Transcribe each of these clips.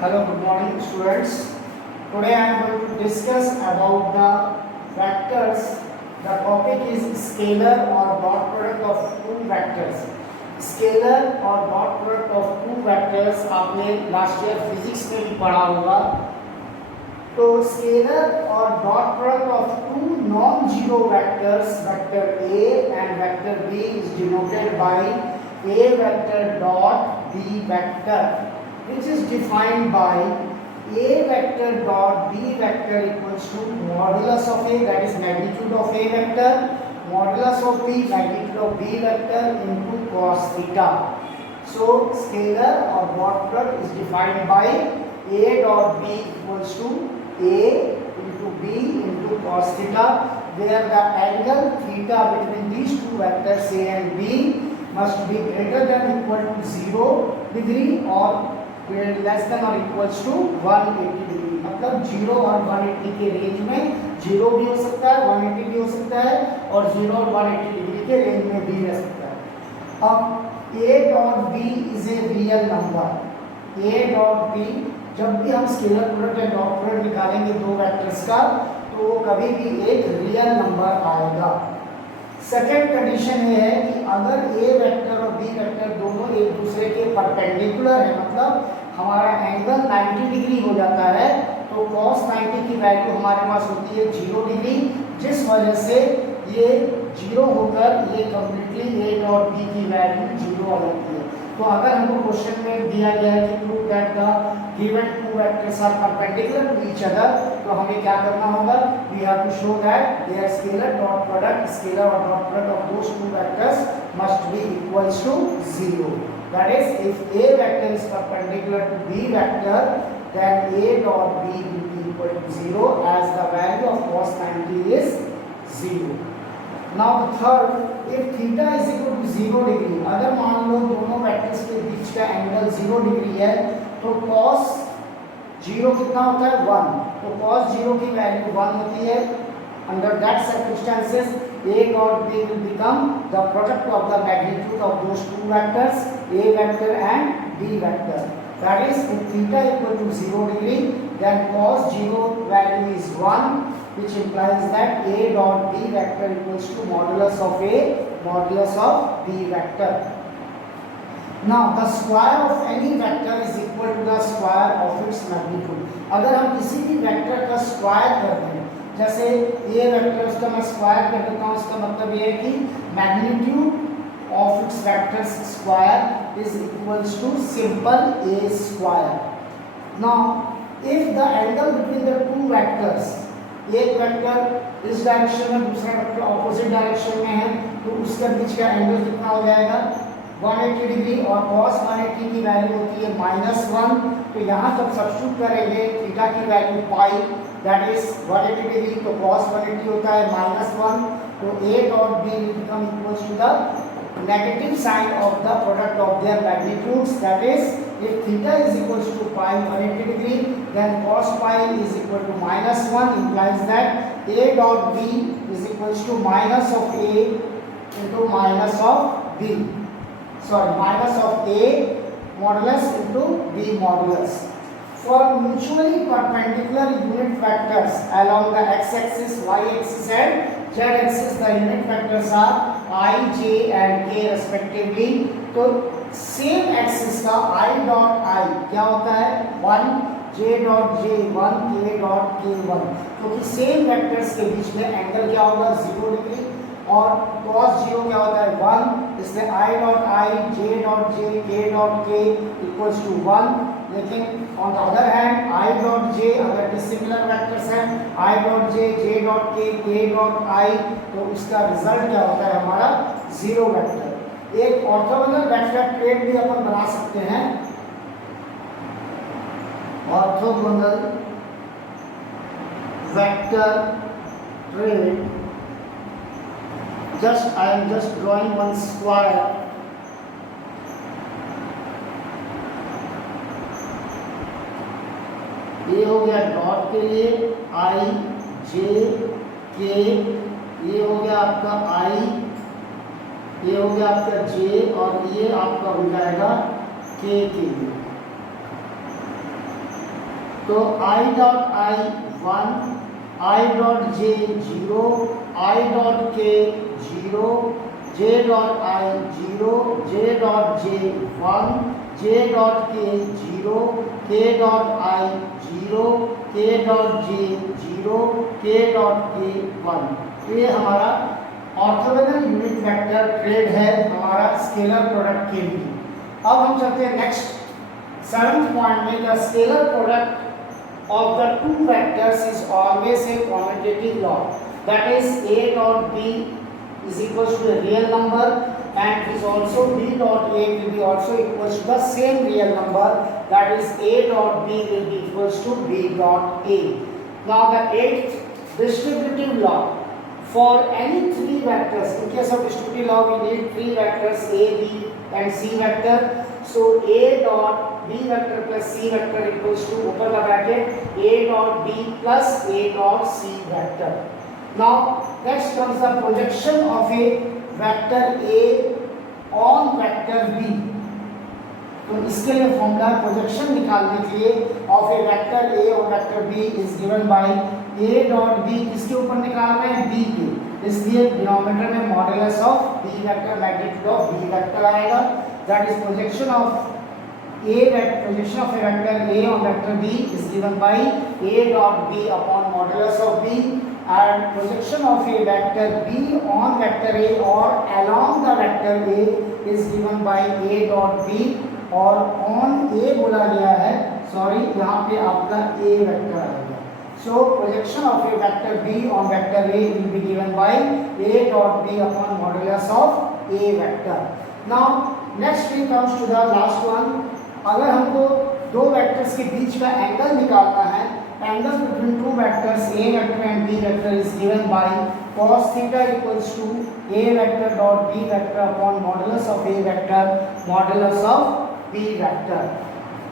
Hello, good morning students. Today I am going to discuss about the vectors. The topic is scalar or dot product of two vectors. Scalar और dot product of two vectors आपने last year physics में भी पढ़ा होगा. तो scalar और dot product of two non zero vectors vector A and vector B is denoted by A vector dot B vector, which is defined by A vector dot B vector equals to modulus of A, that is magnitude of A vector, modulus of B, magnitude of B vector into cos theta. So scalar or dot product is defined by A dot B equals to A into B into cos theta, where the angle theta between these two vectors A and B must be greater than equal to 0 degree or less than or equals to 180 degree. मतलब 0 और 180 के range में 0 भी हो सकता है, 180 भी हो सकता है और 0 और 180 डिग्री के रेंज में भी रह सकता है. अब A dot B is a real number. A dot B जब भी हम स्केलर प्रोडक्ट या डॉट प्रोडक्ट निकालेंगे दो वेक्टर्स का, तो वो कभी भी एक रियल नंबर आएगा. सेकेंड कंडीशन ये है कि अगर A वेक्टर और B वेक्टर दोनों एक दूसरे के परपेंडिकुलर है, मतलब हमारा एंगल 90 डिग्री हो जाता है, तो cos 90 की वैल्यू हमारे पास होती है 0 डिग्री, जिस वजह से ये 0 होकर ये कंप्लीटली A डॉट B की वैल्यू 0 आ जाती है. तो अगर हमको क्वेश्चन में दिया गया है कि prove that the given two vectors are perpendicular to each other, तो हमें क्या करना होगा? We have to show that their scalar dot product, scalar और dot product of those two vectors must be equals to 0. That is if A vector is perpendicular to B vector, then A dot B will be equal to 0 as the value of cos 90 is 0. Now the third, if theta is equal to 0 degree, अगर मान लो दोनों vectors के बीच का angle 0 degree है, तो cos 0 कितना होता है? 1. तो cos 0 की वैल्यू 1 होती है. Under that circumstances, A dot B will become the product of the magnitude of those two vectors, A vector and B vector. That is, if theta equal to 0 degree, then cos 0 value is 1, which implies that A dot B vector equals to modulus of A, modulus of B vector. Now, the square of any vector is equal to the square of its magnitude. अगर हम किसी भी vector का square कर दें, जैसे A vector उसका मैं स्क्वायर कर देता हूँ, इसका मतलब ये है कि magnitude of its vectors square is equals to simple A square. Now, if the angle between the two vectors, एक वेक्टर इस डायरेक्शन में दूसरा वेक्टर ऑपोजिट डायरेक्शन में है, तो उसके बीच का एंगल कितना हो जाएगा? 180 डिग्री. और cos 180 की वैल्यू होती है -1. तो यहाँ जब सब्स्टिट्यूट करेंगे थीटा की value pi, that is 180 degree, तो cos 180 होता है -1. तो A dot B will become equals to the negative sign of the product of their magnitudes. That is, if theta is equals to pi 180 degree, then cos pi is equal to -1, implies that A dot B is equals to minus of A into minus of B. Sorry, minus of A modulus into B modulus. For mutually perpendicular unit vectors along the x-axis, y-axis and z-axis, the unit vectors are I, j and k respectively. तो same axis का I dot I क्या होता है? 1, j dot j 1, k dot k 1. क्योंकि same vectors के बीच में angle क्या होगा? 0 डिग्री. और cos 0 क्या होता है? 1. इसलिए I dot I, j dot j, k dot k equals to 1. लेकिन on the other hand I dot j अगर डिसिमिलर वेक्टर्स हैं, I dot j, j dot k dot I, तो उसका रिजल्ट क्या होता है? हमारा 0 वेक्टर. एक ऑर्थोगोनल वेक्टर ट्रेड भी अपन बना सकते हैं. Orthogonal vector trade, just I am just drawing one square. ये हो गया डॉट के लिए I, J, K, ये हो गया आपका I, ये हो गया आपका J और ये आपका हो जाएगा K के लिए. तो I dot I 1, I dot j 0, I dot k 0, j dot I 0, j dot j 1, j dot k 0, k dot I 0, k dot j 0, k dot k 1। ये हमारा ऑर्थोगोनल यूनिट वेक्टर ट्रेड है हमारा scalar product के लिए। अब हम चलते हैं नेक्स्ट 7th पॉइंट में। The scalar product of the two vectors is always a commutative law, that is a dot b is equals to a real number and is also b dot a will be also equals to the same real number, that is a dot b will be equals to b dot a। Now the 8th distributive law, for any three vectors, in case of distributive law we need three vectors a, b and c vector, so a dot b vector plus c vector equals to open the bracket a dot b plus a dot c vector। Now next comes the projection of a vector a on vector b। तो इसके लिए formula projection निकालने के लिए of A vector a और vector b is given bye a dot b किसके ऊपर निकालना है b के, इसलिए डिनोमिनेटर में modulus of b vector magnitude of b vector आएगा, that is projection of projection of a vector a on vector b is given by a dot b upon modulus of b, and projection of a vector b on vector a or along the vector a is given by a dot b, और on a बोला गया है, sorry यहाँ पे आपका a vector आएगा। So projection of a vector b on vector a will be given by a dot b upon modulus of a vector। Now next we comes to the last one। अगर हमको दो vectors के बीच का angle निकालना है, angle between two vectors a vector and b vector is given by cos theta equals to a vector dot b vector upon modulus of a vector modulus of b vector.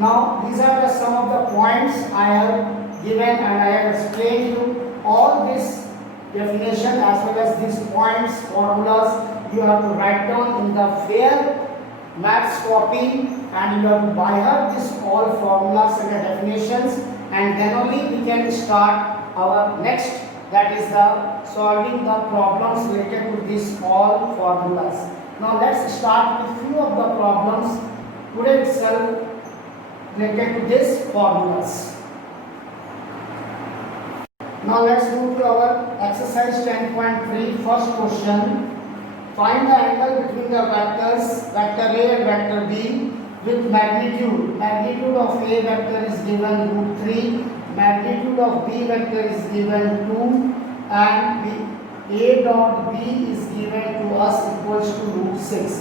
Now these are the some of the points I have given and I have explained you all this definition as well as these points formulas you have to write down in the fair maths copy, and you have to by heart this all formulas and the definitions, and then only we can start our next, that is the solving the problems related to this all formulas। Now let's start with few of the problems today itself related to this formulas। Now let's move to our exercise 10.3 first question। Find the angle between the vectors vector a and vector b with magnitude। Magnitude of a vector is given √3, magnitude of b vector is given 2, and a dot b is given to us equals to √6।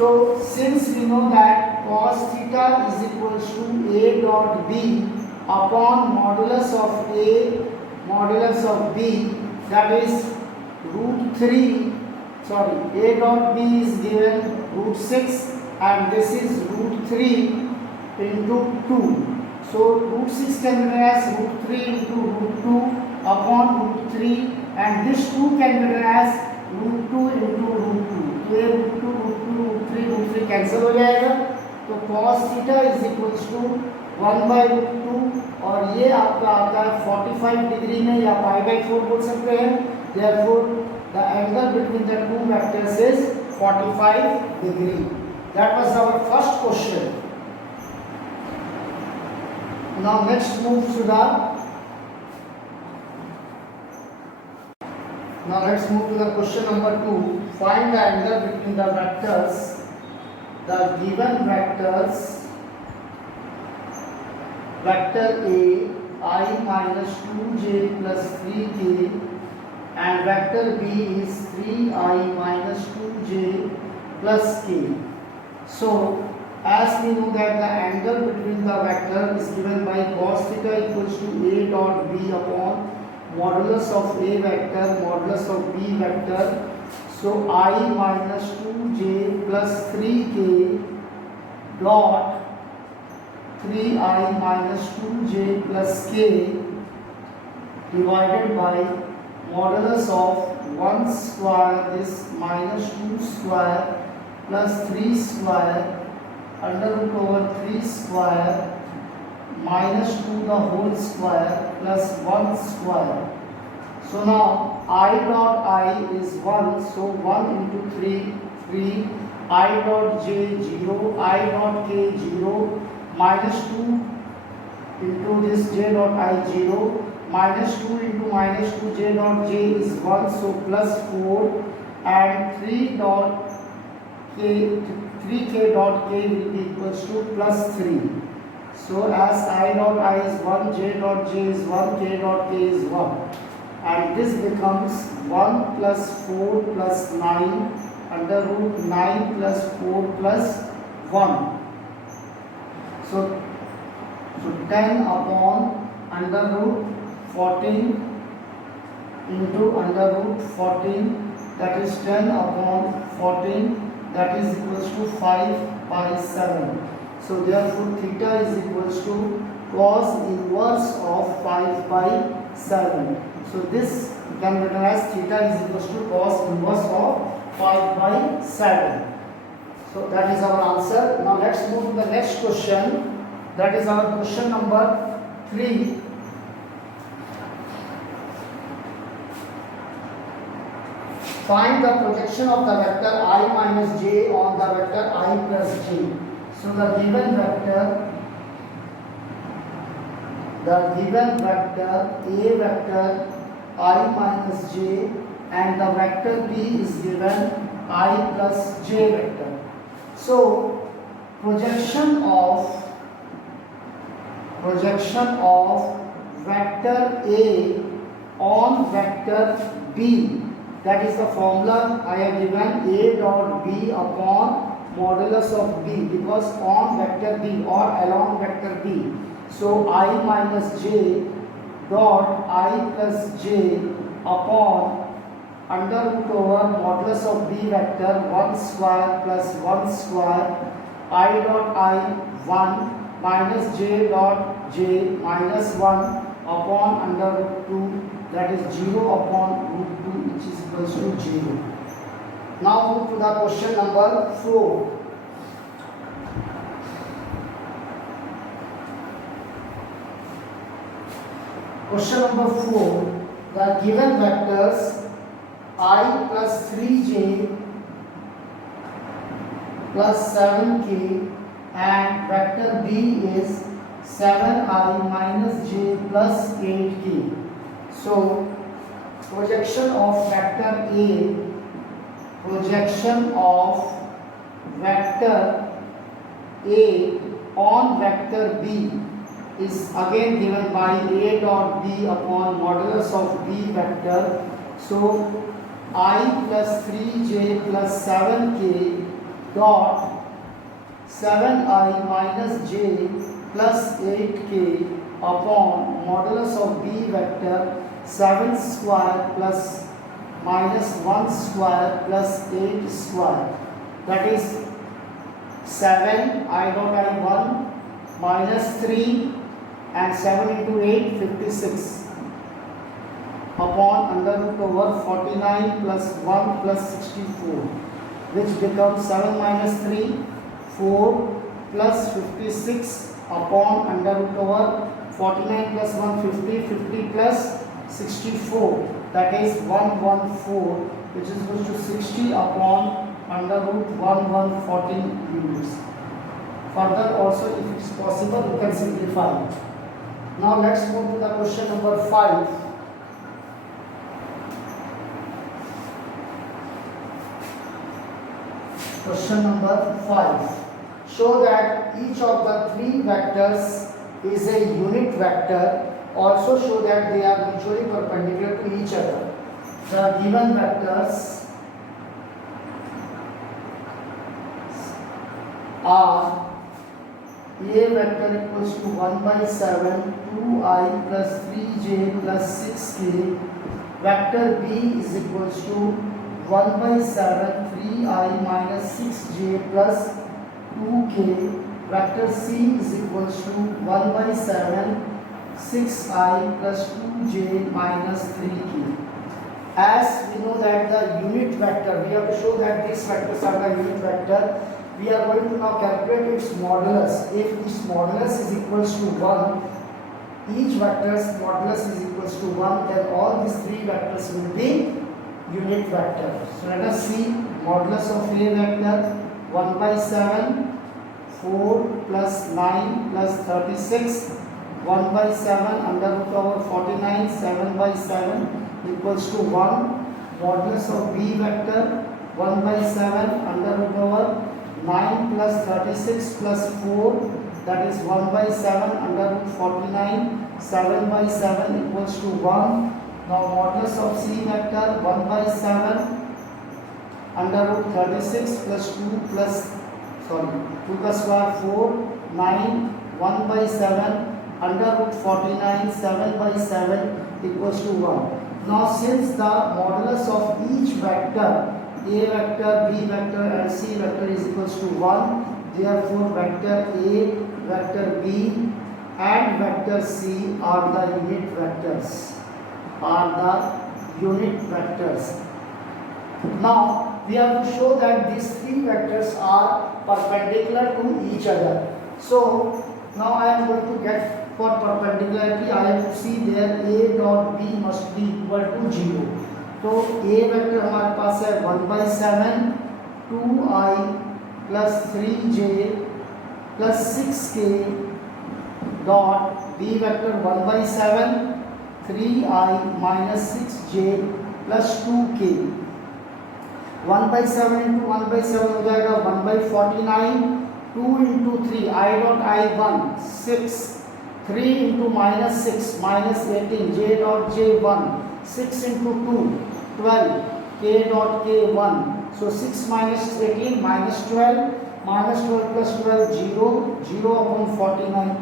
So since we know that cos theta is equals to a dot b upon modulus of a modulus of b, that is √3, sorry a dot b is given √6 and this is √3 into 2, so √6 can be written as √3 into √2 upon √3, and this 2 can be written as √2 into √2, तो ये √2 √2 √3 cancel हो जाएगा, तो cos theta is equals to 1/√2, और ये आपका आता है 45 डिग्री में या π/4 बोल सकते हैं, therefore the angle between the two vectors is 45 degree। That was our first question। Now next move to the question number 2। Find the angle between the vectors, the given vectors vector a I minus 2j plus 3k and vector b is 3i minus 2j plus k। So as we know that the angle between the vector is given by cos theta equals to a dot b upon modulus of a vector modulus of b vector, so I minus 2j plus 3k dot 3i minus 2j plus k divided by modulus of 1 square is minus 2 square plus 3 square under root over 3 square minus 2 the whole square plus 1 square. So now I dot I is 1, so 1 into 3, 3, I dot j 0, I dot k 0, minus 2 into this j dot I 0, minus 2 into minus 2 j dot j is 1, so plus 4, and 3k dot k will be equals to plus 3. So as I dot I is 1, j dot j is 1, k dot k is 1, and this becomes 1 plus 4 plus 9 under root 9 plus 4 plus 1. So 10 upon under root 14 into under root 14, that is 10 upon 14, that is equals to 5 by 7. So therefore theta is equals to cos inverse of 5 by 7. So this can be written as theta is equals to cos inverse of 5 by 7. So that is our answer. Now let's move to the next question. That is our question number 3. Find the projection of the vector I minus j on the vector I plus j. So the given vector A vector I minus j and the vector B is given I plus j vector. So projection of vector A on vector B, that is the formula I have given, A dot B upon modulus of B, because on vector B or along vector B. So I minus j dot I plus j upon under root over modulus of B vector 1 square plus 1 square, I dot I 1 minus j dot j minus 1 upon under root 2, that is 0 upon root 2, which is equals to 0. Now move to the question number 4. Question number 4. The given vectors I plus 3j plus 7k and vector B is 7i minus j plus 8k. So projection of vector A on vector B is again given by A dot B upon modulus of B vector. So I plus 3j plus 7k dot 7i minus j plus 8k upon modulus of B vector 7 square plus minus 1 square plus 8 square, that is 7 I dot I 1 minus 3 and 7 into 8 56 upon under root over 49 plus 1 plus 64, which becomes 7 minus 3 4 plus 56 upon under root over 49 plus 1 50 50 plus 64, that is 114, which is equal to 60 upon under root 14 units. Further also, if it is possible, you can simplify it. Now let's move to the question number 5. Question number 5. Show that each of the three vectors is a unit vector. Also show that they are mutually perpendicular to each other. The given vectors are A vector equals to 1 by 7, 2i plus 3j plus 6k. Vector B is equals to 1 by 7, 3i minus 6j plus 2k. Vector C is equals to 1 by 7, 6i plus 2j minus 3k. As we know that the unit vector, we have to show that these vectors are the unit vector. we are going to now calculate its modulus. If its modulus is equals to 1, each vector's modulus is equals to 1, then all these three vectors will be unit vector. So let us see modulus of A vector 1 by 7, 4 plus 9 plus 36, 1 by 7 under root over 49, 7 by 7 equals to 1. Modulus of B vector 1 by 7 under root over 9 plus 36 plus 4, that is 1 by 7 under root 49, 7 by 7 equals to 1. Now modulus of C vector 1 by 7 under root 36 plus 2 plus 2 plus square 4, 9, 1 by 7 under root 49, 7 by 7 equals to 1. Now since the modulus of each vector A vector, B vector and C vector is equals to 1, therefore vector A, vector B and vector C are the unit vectors. Now we have to show that these three vectors are perpendicular to each other. So now I am going to get, for perpendicularity I have to see there A dot B must be equal to 0. तो A vector हमारे पास है 1 by 7, 2i plus 3j plus 6k dot B vector 1 by 7, 3i minus 6j plus 2k. 1 by 7 into 1 by 7 हो जाएगा 1 by 49, 2 into 3 I dot I1 6, 3 into minus 6 minus 18 j dot j1, 6 into 2 12, k dot k1. So 6 minus 18 minus 12, minus 12 plus 12 0, 0 upon 49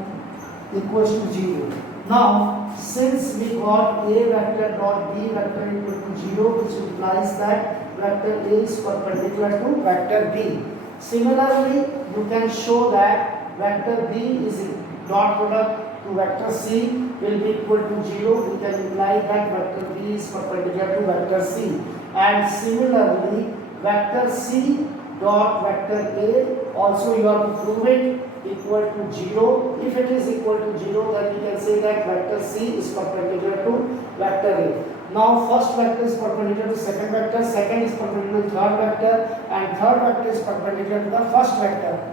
equals to 0. Now since we got A vector dot B vector equal to 0, which implies that vector A is perpendicular to vector B. Similarly, you can show that vector B is dot product to vector C will be equal to 0. We can imply that vector B is perpendicular to vector C. And similarly, vector C dot vector A also you have to prove it equal to 0. If it is equal to 0, then we can say that vector C is perpendicular to vector A. Now first vector is perpendicular to second vector, second is perpendicular to third vector, and third vector is perpendicular to the first vector.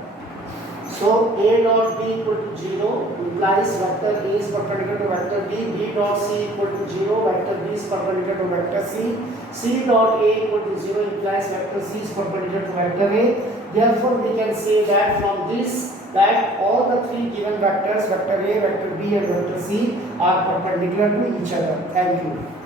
So A dot B equal to 0 implies vector A is perpendicular to vector B, B dot C equal to 0, vector B is perpendicular to vector C, C dot A equal to 0 implies vector C is perpendicular to vector A. Therefore, we can say that from this that all the three given vectors, vector A, vector B and vector C are perpendicular to each other. Thank you.